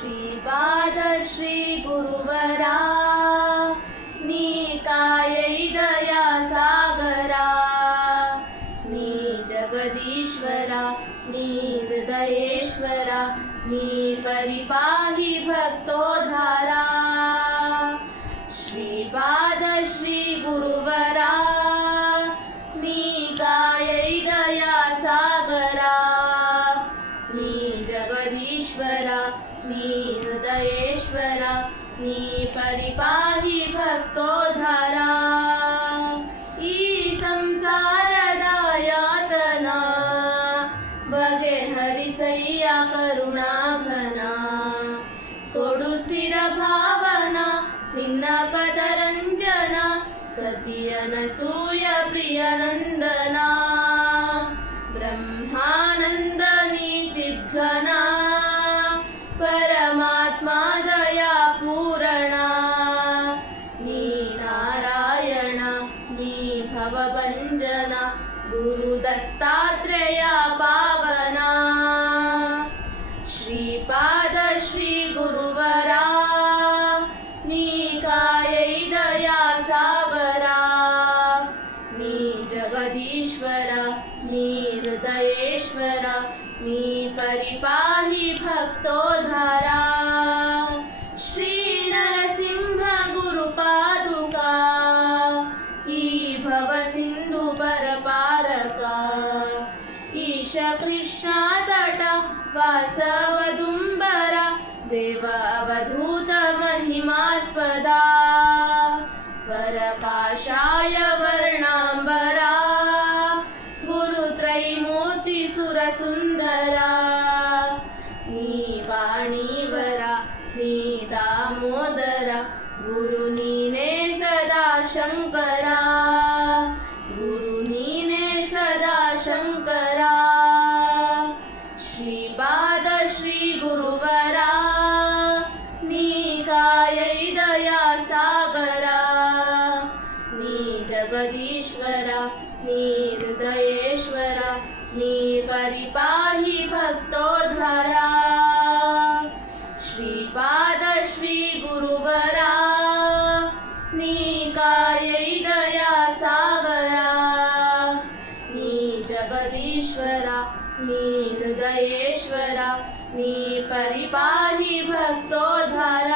ಶ್ರೀಪಾದ ಶ್ರೀ ಗುರುವರ ನೀ ಕಾಯೈ ದಯಾ ಸಾಗರ ನೀ ಜಗದೀಶ್ವರ ನೀ ಹೃದಯೇಶ್ವರ ನೀ ಪರಿಪಾಹಿ ಭಕ್ತೋದ್ಧಾರ ಶ್ರೀಪಾದ ಶ್ರೀ ಗುರುವರ ನೀ ಕಾಯೈ ದಯಾ ಸಾಗರ ನೀ ಜಗದೀಶ್ವರ ನೀ ಹೃದಯೇಶ್ವರ ನೀ ಪರಿಪಾಹಿ ಭಕ್ತೋದ್ಧಾರ ಈ ಸಂಸಾರದ ಯಾತನ ಬಗೆಹರಿಸಯ್ಯ ಕರುಣಾಘನ ಕೊಡು ಸ್ಥಿರ ಭಾವನ ನಿನ್ನ ಪದರಂಜನ ಸತಿಯನಸೂಯ ಪ್ರಿಯನಂದನ ಬ್ರಹ್ಮಾನಂದ ನೀ ಚಿದ್ಘನ ಪರಮಾತ್ಮ ದಯಾ ಪೂರಣ ನೀ ನಾರಾಯಣ ನೀ ಭವಭಂಜನ ಗುರು ದತ್ತಾತ್ರೇಯ ಪಾವನ ಶ್ರೀಪಾದ ಶ್ರೀ ಗುರುವರ ನೀ ಕಾಯೈ ದಯಾ ಸಾಗರ ನೀ ಜಗದೀಶ್ವರ ನೀ ಹೃದಯೇಶ್ವರ ನೀ ಪರಿಪಾಹಿ ಭಕ್ತೋದ್ಧಾರ ಶ್ರೀ ನರಸಿಂಹ ಗುರು ಪಾದುಕಾ ಈ ಭವ ಸಿಂಧು ಪರಪಾರಕ ಈಶ ಕೃಷ್ಣ ತಟ ವಾಸವದುಂಬರ ದೇವ ಅವಧೂತ ಮಹಿಮಾಸ್ಪದ ವರಕಾಶಾಯ ವರ್ಣಾಂಬರ ಗುರುತ್ರೈಮೂರ್ತಿ ಸುರಸುಂದರ ನೀ ವಾಣೀವರ ನೀ ದಾಮೋದರ ಗುರು ನೀನೇ ಸದಾ ಶಂಕರ ಗುರು ನೀನೇ ಸದಾ ಶಂಕರ ಶ್ರೀಪಾದ ಶ್ರೀ ಗುರುವರ ನೀ ಕಾಯೈ ದಯಾ ಸಾಗರ ನೀ ಜಗದೀಶ್ವರ ನೀ ಹೃದಯೇಶ್ವರ ನೀ ಪರಿಪಾಹಿ ಭಕ್ತೋದ್ಧಾರ ಶ್ರೀಪಾದ ಶ್ರೀ ಗುರುವರ ನೀ ಕಾಯೈ ದಯಾ ಸಾಗರ ನೀ ಜಗದೀಶ್ವರ ನೀ ಹೃದಯೇಶ್ವರ ನೀ ಪರಿಪಾಹಿ ಭಕ್ತೋದ್ಧಾರ